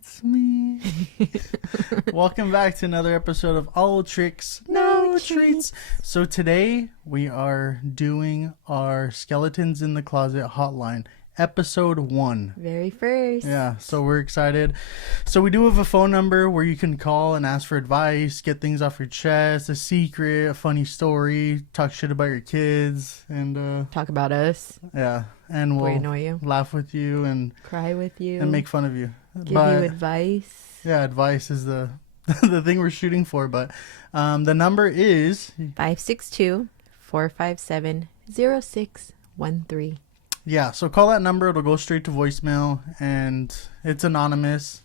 It's me. Welcome back to another episode of All Tricks, No Treats. So today we are doing our Skeletons in the Closet hotline, episode 1. Very first. Yeah, so we're excited. So we do have a phone number where you can call and ask for advice, get things off your chest, a secret, a funny story, talk shit about your kids, and talk about us. Yeah, and we'll annoy you, laugh with you, and cry with you, and make fun of you. Give you advice. Yeah, advice is the the thing we're shooting for. But the number is 562-457-0613. Yeah, so call that number. It'll go straight to voicemail, and it's anonymous.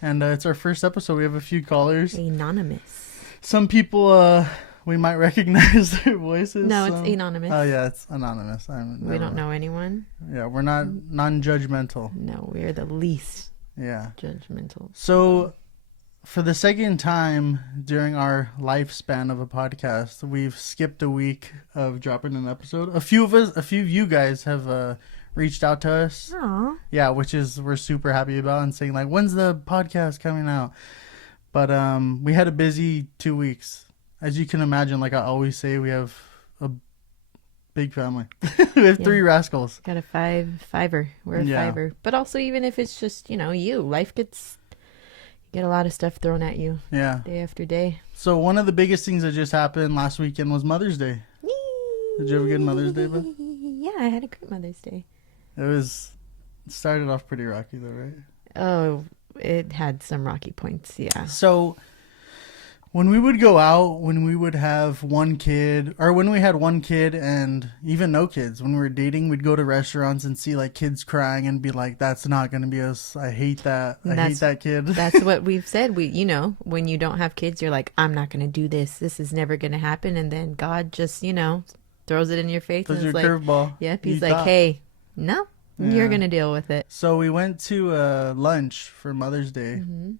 And it's our first episode. We have a few callers. Anonymous. Some people we might recognize their voices. No, it's anonymous. Oh, yeah, it's anonymous. We don't know anyone. Yeah, we're not non-judgmental. No, we're the least judgmental. So, for the second time during our lifespan of a podcast, we've skipped a week of dropping an episode. A few of you guys have reached out to us. Aww. Yeah, which is we're super happy about, and saying like, when's the podcast coming out? But we had a busy 2 weeks. As you can imagine, like I always say, we have a big family. We have 3 rascals. Got a fiver. We're a fiver. But also, even if it's just, life gets... Get a lot of stuff thrown at you. Yeah. Day after day. So one of the biggest things that just happened last weekend was Mother's Day. Did you have a good Mother's Day, Beth? Yeah, I had a great Mother's Day. It started off pretty rocky though, right? Oh, it had some rocky points, yeah. So when we would go out, when we would have one kid, or when we had one kid and even no kids, when we were dating, we'd go to restaurants and see like kids crying and be like, that's not going to be us. I hate that. I hate that kid. That's what we've said. When you don't have kids, you're like, I'm not going to do this. This is never going to happen. And then God just, throws it in your face. Throws and your like, curveball. Yep. He's like, hey, no, you're going to deal with it. So we went to lunch for Mother's Day. Mm-hmm.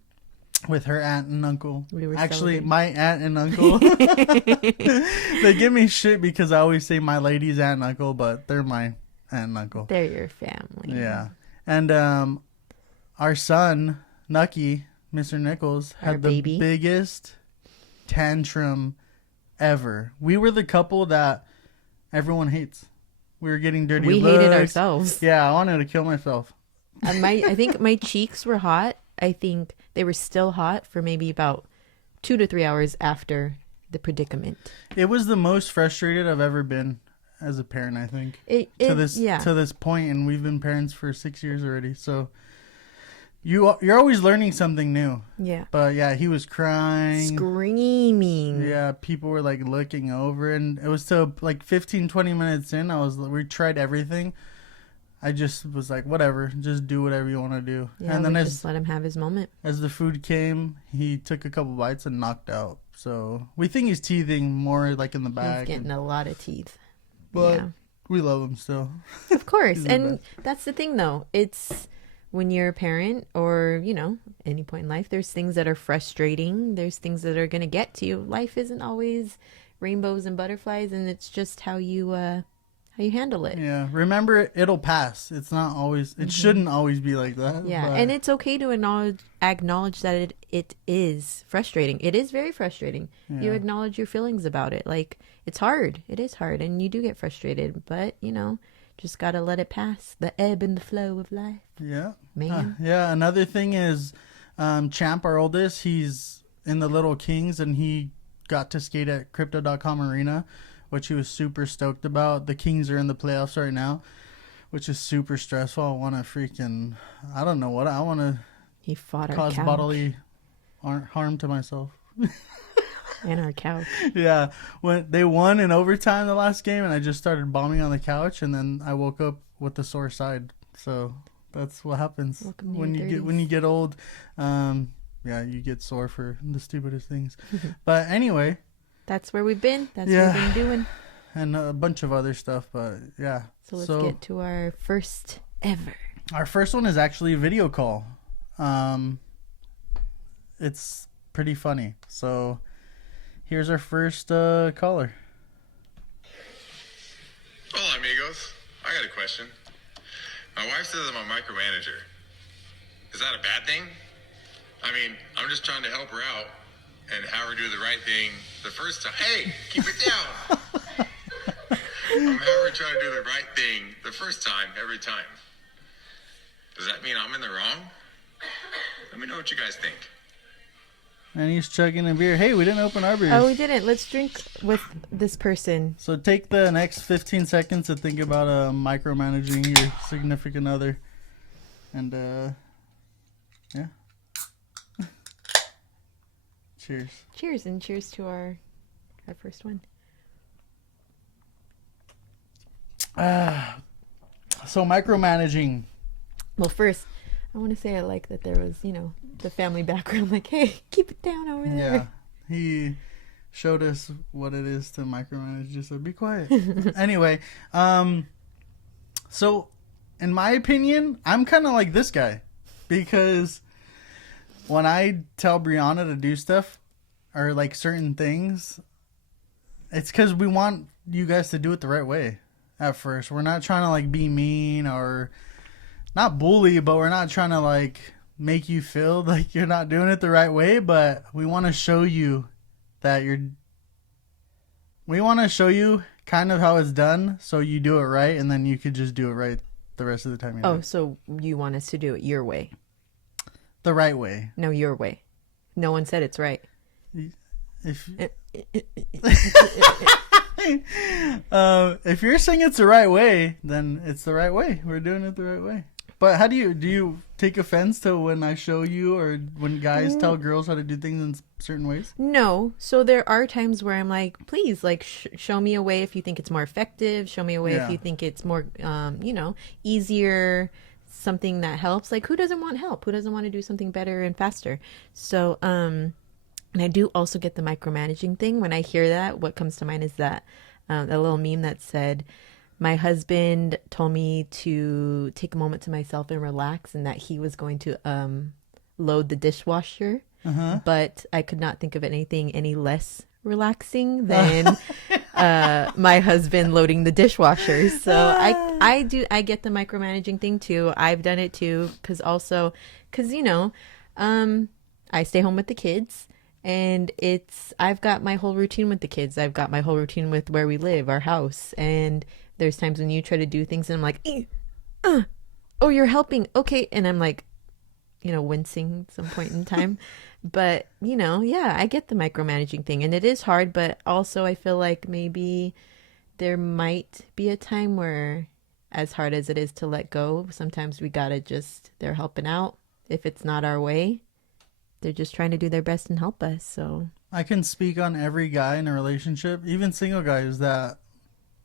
With her aunt and uncle. Actually, my aunt and uncle. They give me shit because I always say my lady's aunt and uncle, but they're my aunt and uncle. They're your family. Yeah. And our son, Nucky, Mr. Nichols, had the biggest tantrum ever. We were the couple that everyone hates. We were getting dirty looks. We hated ourselves. Yeah, I wanted to kill myself. I think my cheeks were hot. I think they were still hot for maybe about 2 to 3 hours after the predicament. It was the most frustrated I've ever been as a parent, I think. To this point, and we've been parents for 6 years already. So you're always learning something new. Yeah. But yeah, he was crying, screaming. Yeah, people were like looking over, and it was still like 15-20 minutes in. We tried everything. I just was like, whatever, just do whatever you want to do. Yeah, and then just let him have his moment. As the food came, he took a couple bites and knocked out. So we think he's teething more like in the back. He's getting a lot of teeth. But we love him still. Of course. And that's the thing, though. It's when you're a parent or, any point in life, there's things that are frustrating. There's things that are going to get to you. Life isn't always rainbows and butterflies, and it's just how you handle it. Yeah. Remember, it'll pass. It's not always, it shouldn't always be like that. Yeah. And it's okay to acknowledge that it is frustrating. It is very frustrating. Yeah. You acknowledge your feelings about it. Like, it's hard. It is hard. And you do get frustrated. But, just got to let it pass. The ebb and the flow of life. Yeah. Man. Another thing is Champ, our oldest, he's in the Little Kings, and he got to skate at Crypto.com Arena, which he was super stoked about. The Kings are in the playoffs right now, which is super stressful. I want to I don't know what. I want to cause bodily harm to myself. And our couch. Yeah. When they won in overtime the last game, and I just started bombing on the couch, and then I woke up with a sore side. So that's what happens when you get old. You get sore for the stupidest things. But anyway, that's where we've been. That's what we've been doing. And a bunch of other stuff, but yeah. So let's get to our first ever. Our first one is actually a video call. It's pretty funny. So here's our first caller. Hola, amigos. I got a question. My wife says I'm a micromanager. Is that a bad thing? I mean, I'm just trying to help her out and have her do the right thing the first time. Hey, keep it down. I'm having her try to do the right thing the first time, every time. Does that mean I'm in the wrong? Let me know what you guys think. And he's chugging a beer. Hey, we didn't open our beers. Oh, we didn't. Let's drink with this person. So take the next 15 seconds to think about micromanaging your significant other. And, yeah. Cheers. Cheers, and cheers to our first one. So micromanaging. Well, first, I want to say I like that there was, the family background. Like, hey, keep it down over there. Yeah. He showed us what it is to micromanage. Just so be quiet. Anyway, so in my opinion, I'm kind of like this guy. Because when I tell Brianna to do stuff or like certain things, it's because we want you guys to do it the right way at first. We're not trying to like be mean or not bully, but we're not trying to like make you feel like you're not doing it the right way. But we want to show you that we want to show you kind of how it's done so you do it right, and then you could just do it right the rest of the time. Oh, so you want us to do it your way? The right way. No, your way. No one said it's right. If you're saying it's the right way, then it's the right way. We're doing it the right way. But how do you take offense to when I show you or when guys tell girls how to do things in certain ways? No. So there are times where I'm like, please, like, show me a way if you think it's more effective. Show me a way if you think it's more, easier, something that helps. Like, who doesn't want help? Who doesn't want to do something better and faster? So, and I do also get the micromanaging thing. When I hear that, what comes to mind is that a little meme that said, my husband told me to take a moment to myself and relax, and that he was going to load the dishwasher. But I could not think of anything any less relaxing than my husband loading the dishwasher. So I get the micromanaging thing too. I've done it too, because I stay home with the kids. And I've got my whole routine with the kids. I've got my whole routine with where we live, our house. And there's times when you try to do things and I'm like, oh, you're helping. Okay. And I'm like, wincing at some point in time. But, I get the micromanaging thing. And it is hard. But also I feel like maybe there might be a time where, as hard as it is to let go, sometimes we got to they're helping out. If it's not our way, they're just trying to do their best and help us. So I can speak on every guy in a relationship, even single guys, that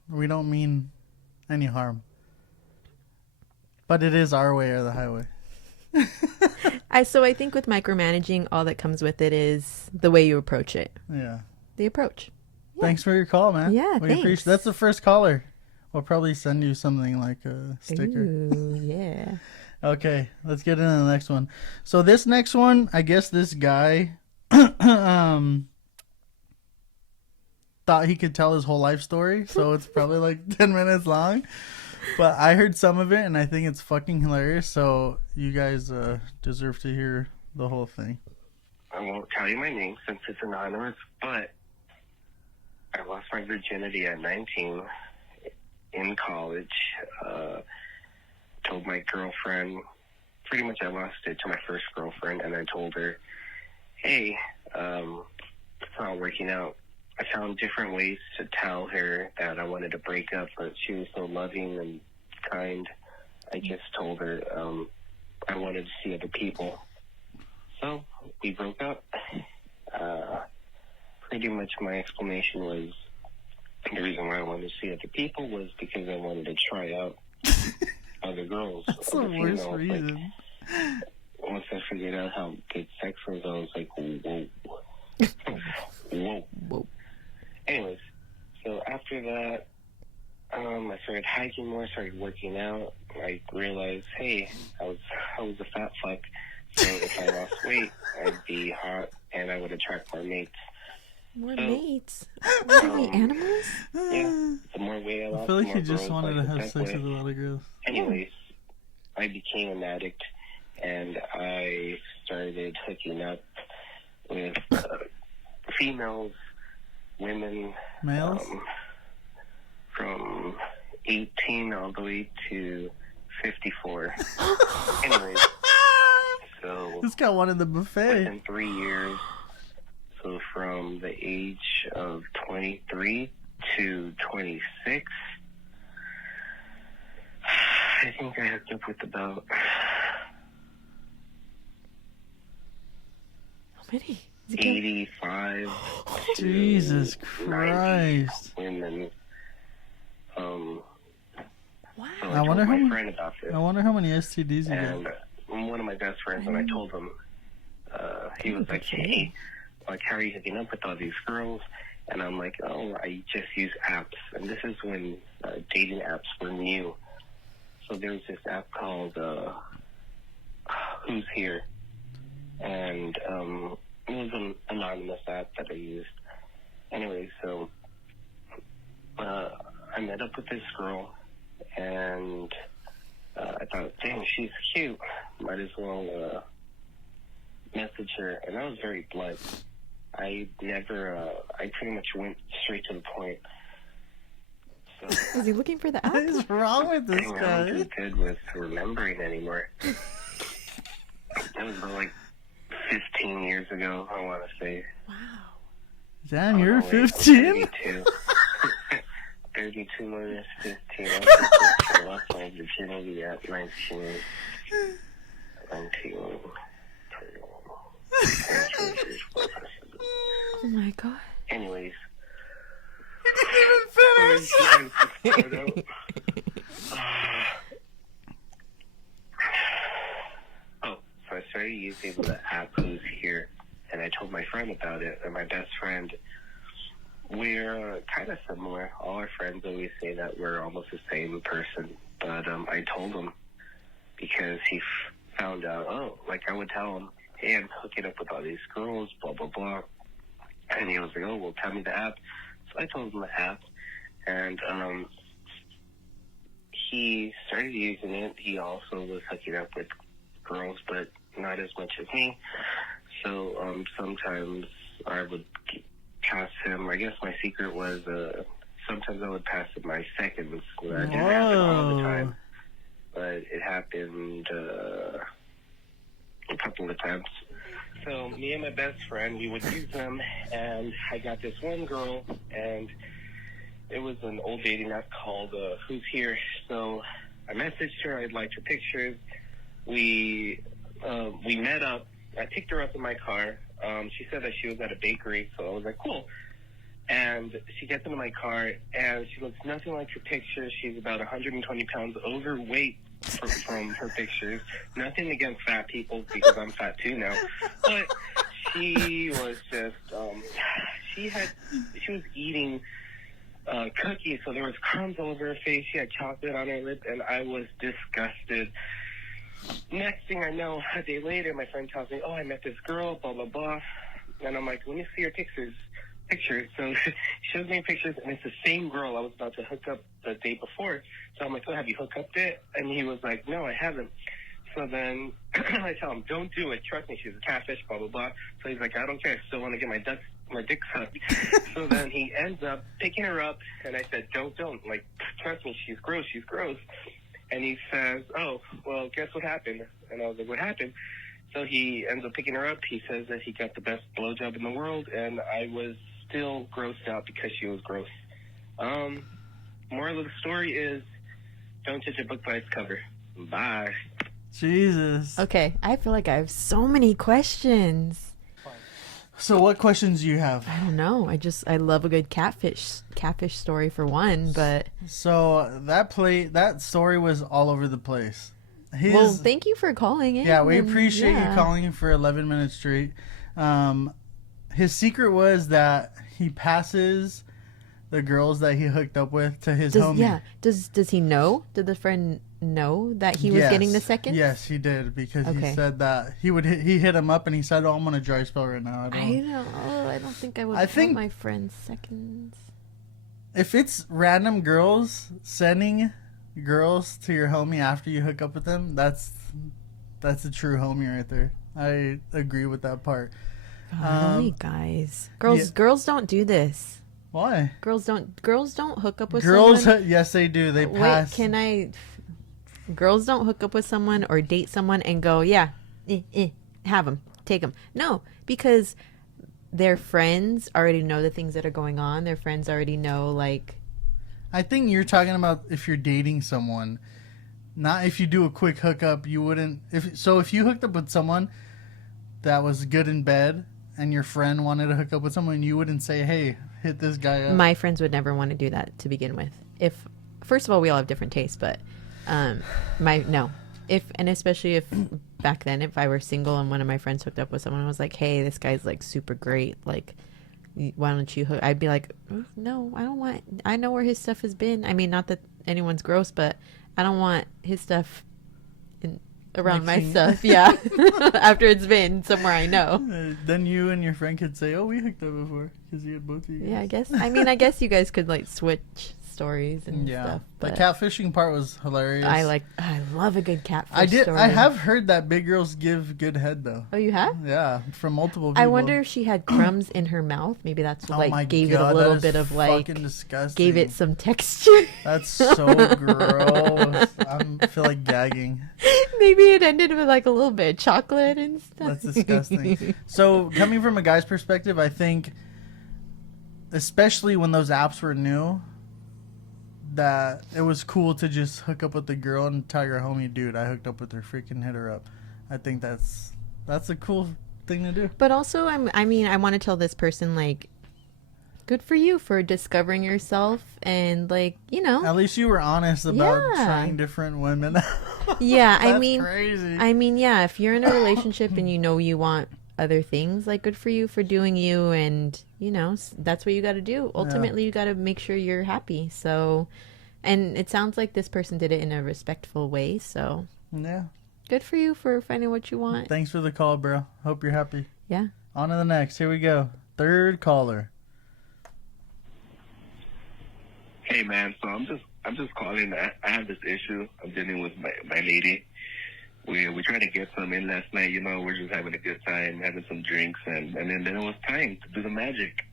we don't mean any harm. But it is our way or the highway. So I think with micromanaging, all that comes with it is the way you approach it. Yeah. The approach. Yeah. Thanks for your call, man. Yeah, we thanks. appreciate. That's the first caller. We'll probably send you something like a sticker. Ooh, yeah. Okay, let's get into the next one. So this next one, I guess this guy thought he could tell his whole life story, so it's probably like 10 minutes long. But I heard some of it, and I think it's fucking hilarious, so you guys deserve to hear the whole thing. I won't tell you my name since it's anonymous, but I lost my virginity at 19 in college. Told my girlfriend, pretty much I lost it to my first girlfriend, and I told her, hey, it's not working out. I found different ways to tell her that I wanted to break up, but she was so loving and kind. I just told her I wanted to see other people. So we broke up. Pretty much my explanation was the reason why I wanted to see other people was because I wanted to try out other girls. That's the worst reason. Like, once I figured out how good sex was, I was like, whoa. Whoa. Anyways, so after that, I started hiking more, started working out. I realized, hey, I was a fat fuck. So if I lost weight, I'd be hot and I would attract more mates. More mates? Are we animals? Yeah. The more weight I lost, I feel like the you more just girls wanted I to could have fuck sex with a lot of girls. Anyways, I became an addict and I started hooking up with females, women, Males? from 18 all the way to 54. Anyways, so This got one in the buffet. within 3 years, so from the age of 23 to 26, I think I hooked up with about How many? 85 to Jesus 90 Christ. women. Wow. So I I wonder told how my many- friend about this, I wonder how many STDs you and got. one of my best friends, when I told him, he was like, "Hey, like, how are you hooking up with all these girls?" And I'm like, "Oh, I just use apps." And this is when dating apps were new. So there was this app called Who's Here, and it was an anonymous app that I used. Anyway, so I met up with this girl, and I thought, dang, she's cute. Might as well message her. And I was very blunt. I pretty much went straight to the point. So Is he looking for the app? What is wrong with this dang, I'm guy? too good with remembering anymore. That was about like 15 years ago, I want to say. Wow. Damn, Oh, you're no, wait, 15? 32. 32 minus 15. I lost my virginity at 19. 19. Oh my god. Anyways. Oh, so I started using the app Who's Here, and I told my friend about it, and my best friend, we're kind of similar. All our friends always say that we're almost the same person, but I told him because he found out, like I would tell him, hey, I'm hooking up with all these girls, blah, blah, blah. And he was like, oh, well, tell me the app. So I told him the app, and he started using it. He also was hooking up with girls, but not as much as me. So sometimes I would pass him. I guess my secret was sometimes I would pass him my seconds. That didn't happen all the time, but it happened a couple of times. So me and my best friend, we would use them, and I got this one girl, and it was an old dating app called Who's Here. So I messaged her. I liked her pictures. We met up. I picked her up in my car. She said that she was at a bakery, so I was like, cool. And she gets into my car, and she looks nothing like her pictures. She's about 120 pounds overweight from her pictures. Nothing against fat people, because I'm fat too now. But she was just, she was eating cookies, so there was crumbs all over her face. She had chocolate on her lip, and I was disgusted. Next thing I know, a day later, my friend tells me, oh, I met this girl, blah, blah, blah. And I'm like, let me see her pictures. So she shows me pictures, and it's the same girl I was about to hook up the day before. So I'm like, oh, have you hooked up it? And he was like, no, I haven't. So then I tell him, don't do it. Trust me, she's a catfish, blah, blah, blah. So he's like, I don't care. I still want to get my dick sucked. So then he ends up picking her up, and I said, don't. Like, trust me, she's gross. And he says, oh, well, guess what happened? And I was like, what happened? So he ends up picking her up. He says that he got the best blowjob in the world, and I was still grossed out because she was gross. Moral of the story is, don't judge a book by its cover. Bye. Jesus. Okay, I feel like I have so many questions. So what questions do you have? I don't know. I love a good catfish story for one, but So that story was all over the place. well, thank you for calling in. Yeah, we appreciate yeah. you calling for 11 minutes straight. His secret was that he passes the girls that he hooked up with to his homie. Yeah. Does he know? Did the friend know that he was getting the second? Yes, he did, because he Okay. said that he hit him up and he said, "Oh, I'm on a dry spell right now." I don't think I would count my friend's seconds. If it's random girls sending girls to your homie after you hook up with them, that's That's a true homie right there. I agree with that part. God, only guys. Girls don't do this. Why? Girls don't hook up with someone. Yes, they do. They pass. Girls don't hook up with someone or date someone and go, yeah, have them, take them. No, because their friends already know the things that are going on. Their friends already know, like... I think you're talking about if you're dating someone, not if you do a quick hookup. You wouldn't... If you hooked up with someone that was good in bed and your friend wanted to hook up with someone, you wouldn't say, hey, hit this guy up. My friends would never want to do that to begin with. First of all, we all have different tastes, but... especially if back then, if I were single and one of my friends hooked up with someone and was like, hey, this guy's like super great, like, why don't you hook? I'd be like, no, I don't want, I know where his stuff has been. I mean, not that anyone's gross, but I don't want his stuff around my stuff. Yeah. After it's been somewhere I know. Then you and your friend could say, oh, we hooked up before because you had both of you guys. Yeah, I guess you guys could like switch stories and stuff. But the catfishing part was hilarious. I love a good catfish story. I have heard that big girls give good head though. Oh, you have? Yeah, from multiple people. I wonder if she had crumbs in her mouth. Maybe that's what gave God, it a little bit of like disgusting. Gave it some texture. That's so gross. I feel like gagging. Maybe it ended with like a little bit of chocolate and stuff. That's disgusting. So coming from a guy's perspective, I think, especially when those apps were new, that it was cool to just hook up with the girl and tell your homie, dude, I hooked up with her, freaking hit her up. I think that's a cool thing to do. But also, I want to tell this person, like, good for you for discovering yourself and, like, you know. At least you were honest about trying different women. Yeah, That's crazy. I mean, yeah, if you're in a relationship and you know you want other things, like, good for you for doing you, and, you know, that's what you got to do. Ultimately, you got to make sure you're happy. So, and it sounds like this person did it in a respectful way, so yeah, good for you for finding what you want. Thanks for the call, bro. Hope you're happy. Yeah. On to the next. Here we go. Third caller. Hey man, so I'm just calling. I have this issue. I'm dealing with my lady. We tried to get some in last night. You know, we're just having a good time, having some drinks, and then it was time to do the magic.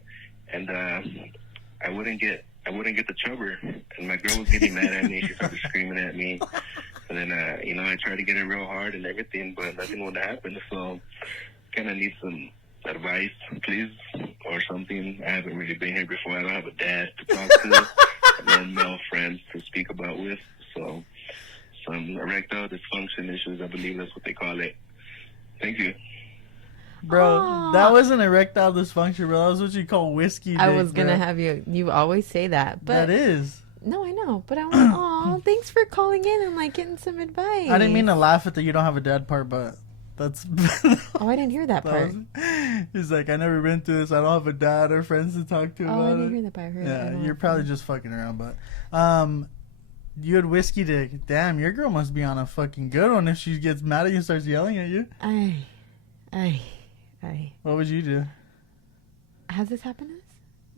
And I wouldn't get the chubber, and my girl was getting mad at me. She started screaming at me, and then I tried to get it real hard and everything, but nothing would happen. So kind of need some advice, please, or something. I haven't really been here before. I don't have a dad to talk to, and then male friends to speak about with. So some erectile dysfunction issues, I believe that's what they call it. Thank you. Bro, Aww. That wasn't erectile dysfunction, bro. That was what you call whiskey dick, I was going to bro. have you always say that. But that is. No, I know. But I went, oh, thanks for calling in and, like, getting some advice. I didn't mean to laugh at the you don't have a dad part, but that's... Oh, I didn't hear that part. He's like, I never been through this. I don't have a dad or friends to talk to about it. I didn't hear that part. I heard Yeah, you're probably just fucking around, but... You had whiskey dick. Damn, your girl must be on a fucking good one if she gets mad at you and starts yelling at you. What would you do? Has this happened to us?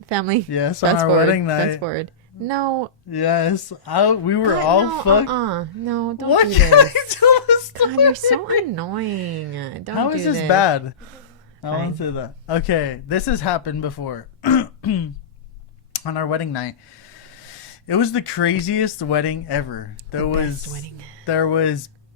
Family? Yes, on our wedding night. Fast forward. No. Yes, we were all fucked. No, don't what? do this. Tell the story. God, you're so annoying. Don't How do is this this bad? I Fine. won't say that. Okay, this has happened before. On our wedding night. It was the craziest wedding ever. There was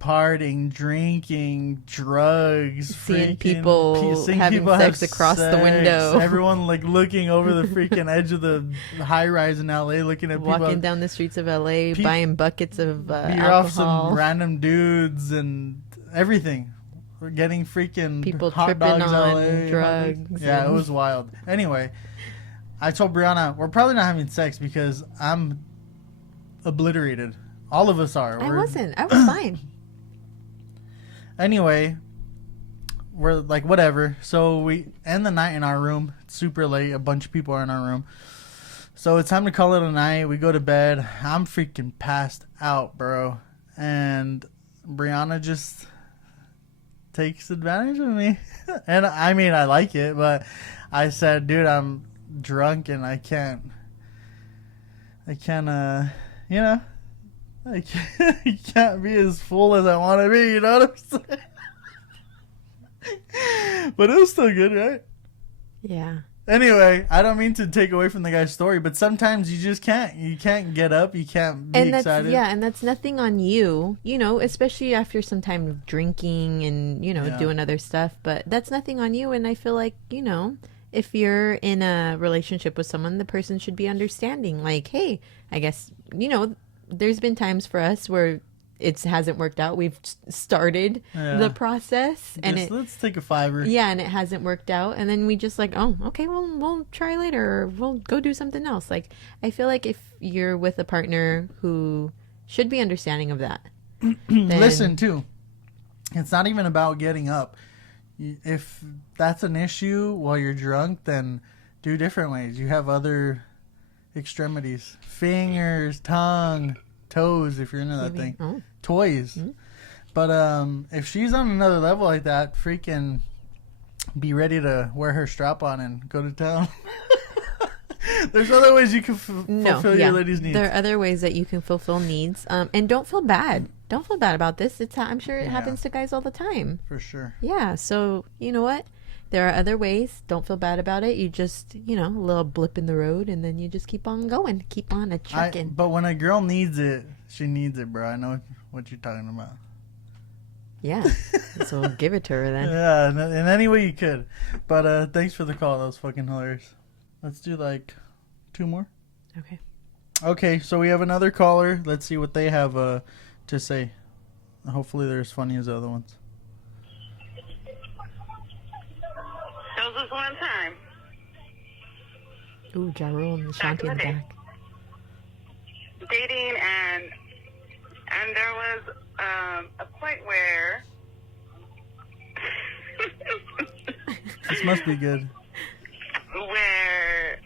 partying, drinking, drugs, seeing people having sex across the window. Everyone like looking over the freaking edge of the high rise in LA, looking at people walking down the streets of LA, buying buckets of beer alcohol off some random dudes and everything. We're getting freaking people hot tripping dogs on LA, drugs. Yeah, it was wild. Anyway, I told Brianna we're probably not having sex because I'm obliterated. All of us are. I wasn't. I was fine. Anyway, we're like, whatever. So we end the night in our room. It's super late. A bunch of people are in our room. So it's time to call it a night. We go to bed. I'm freaking passed out, bro. And Brianna just takes advantage of me. And I mean, I like it, but I said, dude, I'm drunk and I can't, I can't be as full as I want to be, you know what I'm saying? But it was still good, right? Yeah. Anyway, I don't mean to take away from the guy's story, but sometimes you just can't. You can't get up. You can't be excited. Yeah, and that's nothing on you, you know, especially after some time of drinking and, you know, doing other stuff. But that's nothing on you. And I feel like, you know, if you're in a relationship with someone, the person should be understanding. Like, hey, I guess, you know, there's been times for us where it hasn't worked out. We've started the process and let's take a $5. Yeah, and it hasn't worked out. And then we just like, oh, okay, well, we'll try later or we'll go do something else. Like, I feel like if you're with a partner who should be understanding of that. Then... Listen, too, it's not even about getting up. If that's an issue while you're drunk, then do different ways. You have other extremities, fingers, tongue, toes, if you're into that thing. Oh. Toys. Mm-hmm. But if she's on another level like that, freaking be ready to wear her strap on and go to town. There's other ways you can fulfill your ladies' needs. There are other ways that you can fulfill needs. And don't feel bad. Don't feel bad about this. I'm sure it happens to guys all the time. For sure. Yeah. So, you know what? There are other ways. Don't feel bad about it. You just, you know, a little blip in the road, and then you just keep on going. Keep on trucking. But when a girl needs it, she needs it, bro. I know what you're talking about. Yeah. So give it to her then. Yeah, in any way you could. But thanks for the call. That was fucking hilarious. Let's do like 2 more. Okay. Okay, so we have another caller. Let's see what they have to say. Hopefully they're as funny as the other ones. Shows us one time. Ooh, Ja Rule and the Shanti in the back. Dating and there was a point where This must be good. where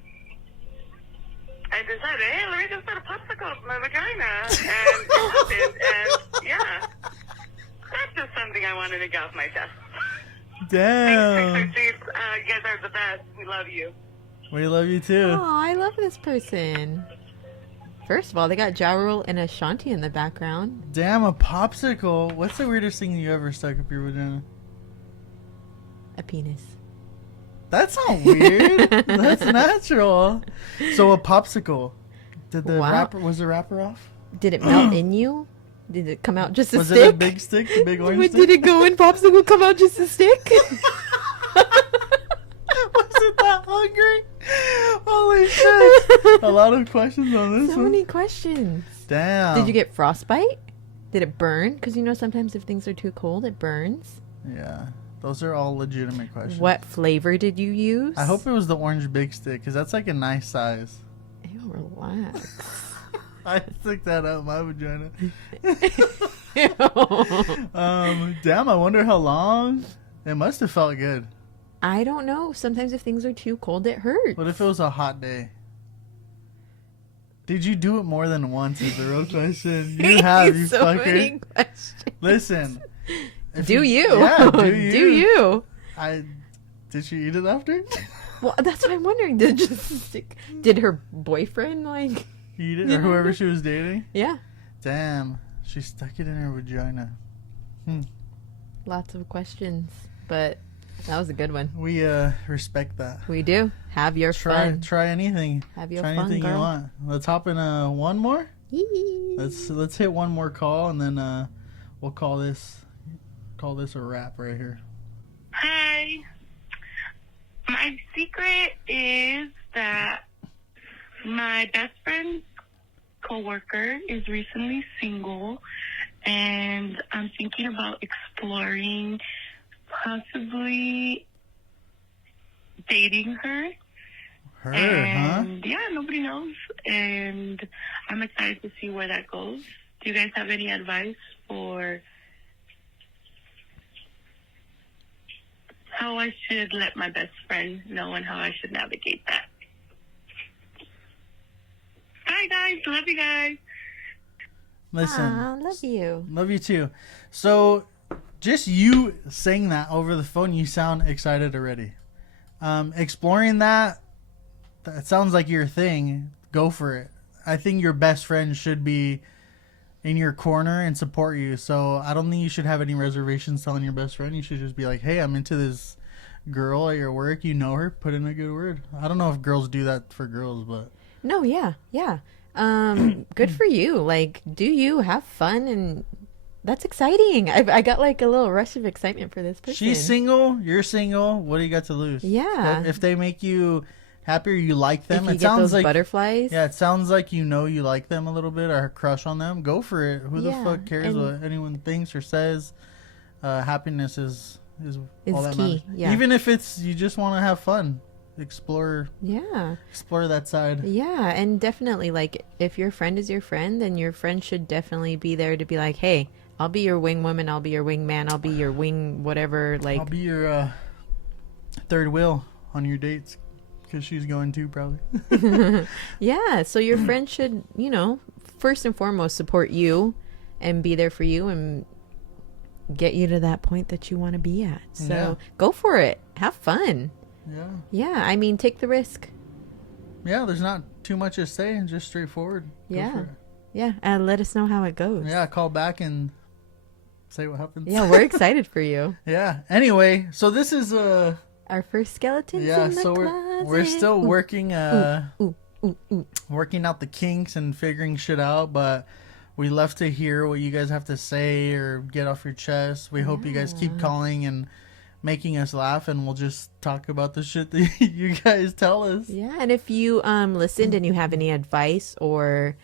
I decided, hey, let me just put a popsicle up my vagina, and it happened, and yeah, that's just something I wanted to get off my chest. Damn. Thanks, you guys are the best. We love you. We love you too. Oh, I love this person. First of all, they got Ja Rule and Ashanti in the background. Damn, a popsicle. What's the weirdest thing you ever stuck up your vagina? A penis. That's not weird. That's natural. So a popsicle. Did the was the wrapper off? Did it melt in you? Did it come out just a was stick? Was it a big stick? The big orange stick? Did it go in popsicle, come out just a stick? Was it that hungry? Holy shit. A lot of questions on this So one. many questions. Damn. Did you get frostbite? Did it burn? Because you know sometimes if things are too cold, it burns. Yeah. Those are all legitimate questions. What flavor did you use? I hope it was the orange big stick, because that's like a nice size. Ew, relax. I stick that out my vagina. Damn, I wonder how long. It must have felt good. I don't know. Sometimes if things are too cold, it hurts. What if it was a hot day? Did you do it more than once is the real question. You have, you so fucker. many questions. Listen. Do you? Yeah, do you? Do you? Did she eat it after? Well, that's what I'm wondering. Did her boyfriend like eat it, or whoever she was dating? Yeah. Damn, she stuck it in her vagina. Lots of questions, but that was a good one. We respect that. We do. Have your fun. Try anything. Have your try fun, anything girl. you want. Let's hop in one more. Yee. Let's hit one more call, and then we'll call this a wrap right here. Hi. My secret is that my best friend's coworker is recently single, and I'm thinking about exploring possibly dating her. And yeah, nobody knows, and I'm excited to see where that goes. Do you guys have any advice for how I should let my best friend know and how I should navigate that? Bye, guys. Love you guys. Listen. Love you. Love you too. So, just you saying that over the phone, you sound excited already. Exploring that sounds like your thing. Go for it. I think your best friend should be in your corner and support you. So I don't think you should have any reservations telling your best friend. You should just be like, hey, I'm into this girl at your work. You know her. Put in a good word. I don't know if girls do that for girls, but No, yeah. Good for you. Like, do you have fun? And that's exciting. I got like a little rush of excitement for this person. she's single. You're single. What do you got to lose? Yeah. If they make you happier, you like them. If you It get sounds those like butterflies. Yeah, it sounds like you like them a little bit or crush on them. Go for it. Who the Yeah, fuck cares and- what anyone thinks or says? Happiness is all that key, matters. yeah. Even if it's you just want to have fun, explore Yeah. that side. Yeah, and definitely, like, if your friend is your friend, then your friend should definitely be there to be like, hey, I'll be your wing woman, I'll be your wing man, I'll be your wing whatever. Like, I'll be your third wheel on your dates because she's going too probably. yeah. So your friend should, first and foremost support you and be there for you and get you to that point that you want to be at. So Yeah. go for it. Have fun. Yeah. Yeah, I mean, take the risk. Yeah, there's not too much to say, just straightforward. Go Yeah. for it. Yeah, and let us know how it goes. Yeah, call back and say what happens. Yeah, we're excited for you. Yeah. Anyway, so this is Our first skeletons yeah, in the so closet. we're still working ooh. working out the kinks and figuring shit out, but we love to hear what you guys have to say or get off your chest. We hope you guys keep calling and making us laugh, and we'll just talk about the shit that you guys tell us. Yeah, and if you listened and you have any advice or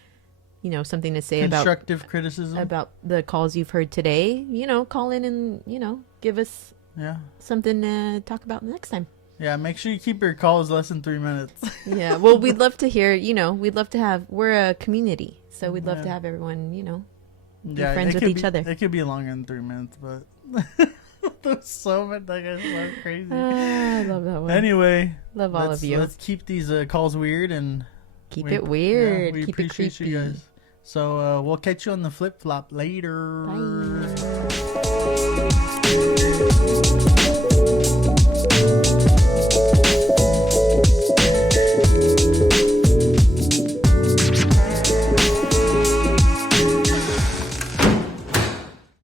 something to say Constructive criticism. about the calls you've heard today, call in and give us Yeah. something to talk about next time. Yeah, make sure you keep your calls less than 3 minutes. Yeah, well, we'd love to hear, we'd love to have, we're a community, so we'd love to Yeah. have everyone, be Yeah, friends it with could each be- other. It could be longer than 3 minutes, but there's so much that gets so crazy. I love that one. Anyway, Love all of you. Let's keep these calls weird and Keep it weird. we Keep it appreciate creepy. you guys. So we'll catch you on the flip flop later. Bye.